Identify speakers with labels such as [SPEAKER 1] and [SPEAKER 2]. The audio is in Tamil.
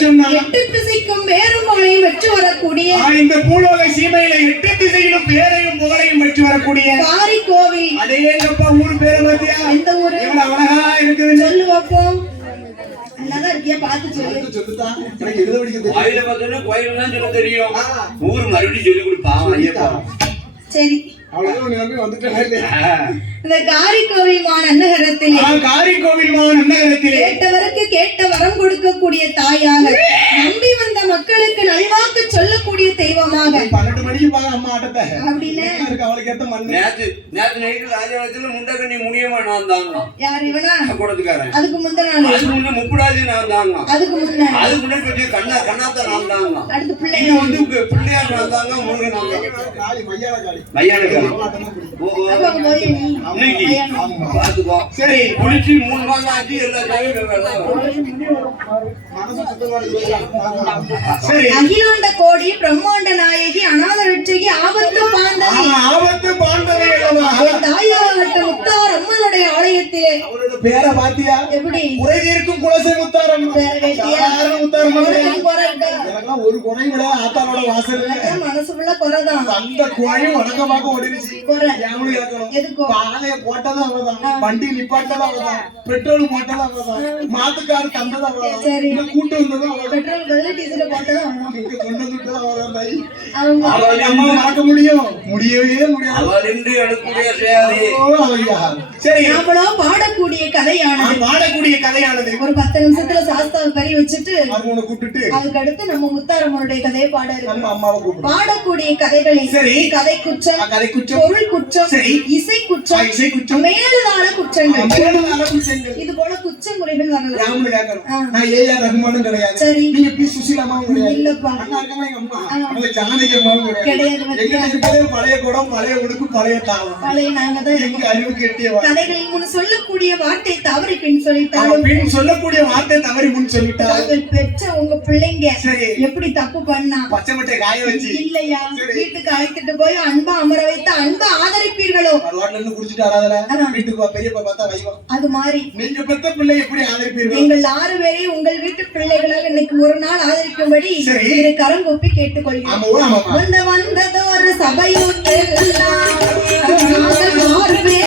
[SPEAKER 1] சொன்னா
[SPEAKER 2] எட்டு திசைக்கும் வெற்றி வரக்கூடிய
[SPEAKER 1] ஆ, இந்த பூலோக சீமையில எட்டு திசையிலும் பேரையும் புகழையும் பெற்று வரக்கூடிய
[SPEAKER 2] காரி கோவில்.
[SPEAKER 1] அதே எங்கப்பா ஊர் பேரு பாத்தியா?
[SPEAKER 2] எந்த ஊரு?
[SPEAKER 1] எவ்வளவு அழகா இருக்குது.
[SPEAKER 2] சொல்லு.
[SPEAKER 1] தெரியும்.
[SPEAKER 3] கோயில பார்த்தோன்னா கோயில் தான் சொல்ல தெரியும். ஊர் மறுபடியும் சொல்லி
[SPEAKER 2] சரி. இந்த காரி கோவில் மாநகரத்திலே
[SPEAKER 1] காரி கோவில் மாவன் நகரத்திலே
[SPEAKER 2] கேட்டவருக்கு கேட்ட வரம் கொடுக்கக்கூடிய தாயாக நம்பி மக்களுக்கு நல்வாக்கு சொல்லக்கூடிய தெய்வமாக.
[SPEAKER 1] பன்னெண்டு மணிக்கு பாங்க அம்மா ஆட்டத்தை.
[SPEAKER 2] அப்படின்னு
[SPEAKER 1] இருக்கு அவளுக்கு ஏத்த மண்ணு?
[SPEAKER 3] நேத்து நேத்து நைட்டு ராஜபாளத்துல முண்டகண்ணி முனியமா நான் தாங்க
[SPEAKER 2] யார் இவனா?
[SPEAKER 3] கூடத்துக்காரன்.
[SPEAKER 2] அதுக்கு முந்தின நாள்.
[SPEAKER 3] அதுக்கு முன்ன முப்படாதி நான் தாங்க
[SPEAKER 2] அதுக்கு முன்ன
[SPEAKER 3] அதுக்கு முன்னாடி கொஞ்சம் கண்ணா கண்ணாத்த நான் தாங்க
[SPEAKER 2] அடுத்து பிள்ளை.
[SPEAKER 3] வந்து பிள்ளையார் நான் தாங்க முருகன் நான் தாங்க
[SPEAKER 1] காளி மையான காளி. சரி.
[SPEAKER 3] குளிச்சு மூணு மாசம் ஆச்சு எல்லா தேவையும்
[SPEAKER 1] மனசு சுத்தமா இருக்கு. சரி
[SPEAKER 2] அகிலாண்ட கோடி பிரம்மாண்ட நாயகி அநாத ரட்சகி ஆபத்து
[SPEAKER 1] ஆமா, ஆபத்து பாண்டவை அல்லவா
[SPEAKER 2] என் தாயாகட்ட முத்தார் அம்மனுடைய ஆலயத்திலே.
[SPEAKER 1] அவரோட பேரை பாத்தியா
[SPEAKER 2] எப்படி?
[SPEAKER 1] குறை தீர்க்கும் குலசை முத்தாரம்.
[SPEAKER 2] ஒரு குறை
[SPEAKER 1] விட ஆத்தாளோட வாசல்
[SPEAKER 2] மனசுக்குள்ள
[SPEAKER 1] அந்த குறையும் வணக்கமாக ஓடிடுச்சு எவனும் இறக்கணும் பாலைய போட்டதும் அவதான் வண்டி நிப்பாட்டதும் அவதான் பெட்ரோல் போட்டதும் அவதான் மாத்துக்காரு
[SPEAKER 2] சரி.
[SPEAKER 1] இந்த கூட்டு அவளை அம்மா மறக்க முடியும் முடியவே முடியாது. சரி
[SPEAKER 2] நாமளோ பாடக்கூடிய கதையானது
[SPEAKER 1] பாடக்கூடிய கதையானது
[SPEAKER 2] ஒரு பத்து நிமிஷத்துல சாஸ்தாவை பறி வச்சுட்டு அதுக்கு அடுத்து நம்ம முத்தாரம்மனுடைய கதையை பாட இருக்கு
[SPEAKER 1] நம்ம அம்மாவை கூப்பிடு
[SPEAKER 2] பாடக்கூடிய கதைகளில்
[SPEAKER 1] சரி.
[SPEAKER 2] கதை குற்றம்
[SPEAKER 1] கதை குற்றம்.
[SPEAKER 2] பொருள் குற்றம்
[SPEAKER 1] சரி.
[SPEAKER 2] இசை குற்றம்
[SPEAKER 1] இசை குற்றம்.
[SPEAKER 2] மேலுதான குற்றங்கள்.
[SPEAKER 1] குற்றங்கள்.
[SPEAKER 2] இது போல வரலாம்.
[SPEAKER 1] நான் ஏஆர் ரகுமானும் கிடையாது.
[SPEAKER 2] சரி.
[SPEAKER 1] நீங்க பி. சுசீலாமாவும் கிடையாது.
[SPEAKER 2] இல்லப்பா.
[SPEAKER 1] அண்ணா இருக்கமா எங்க அம்மா? அவங்க ஜானகி அம்மாவும் கிடையாது.
[SPEAKER 2] கிடையாது
[SPEAKER 1] எங்க
[SPEAKER 2] பத்தியா?
[SPEAKER 1] இருக்கிறது பழைய குடம் பழைய உடுக்கு பழைய தாளம்
[SPEAKER 2] பழைய நாங்க தான்
[SPEAKER 1] எங்க அறிவு கெட்டியவா
[SPEAKER 2] கதைகளில் முன் சொல்லக்கூடிய வார்த்தை தவறி பின்
[SPEAKER 1] பின் சொல்லக்கூடிய வார்த்தை தவறி முன் சொல்லிட்டா.
[SPEAKER 2] தாங்கள் பெற்ற உங்க பிள்ளைங்க
[SPEAKER 1] சரி.
[SPEAKER 2] எப்படி தப்பு பண்ணா?
[SPEAKER 1] பச்சை மட்டை காய வச்சு.
[SPEAKER 2] இல்லையா. வீட்டுக்கு அழைத்துட்டு போய் அன்பா அமர வைத்து அன்பா ஆதரிப்பீர்களோ? அது மாதிரி.
[SPEAKER 1] நீங்க பெத்த பிள்ளை எப்படி ஆதரிப்பீர்கள்?
[SPEAKER 2] நீங்கள் ஆறு பேரையும் உங்கள் வீட்டு பிள்ளைகளாக இன்னைக்கு ஒரு நாள் ஆதரிக்கும்படி. இரு கரம் கூப்பி கேட்டுக்கொள்கிறேன் வந்த வந்ததோரு சபையூட்டெல்லாம் நாங்கள்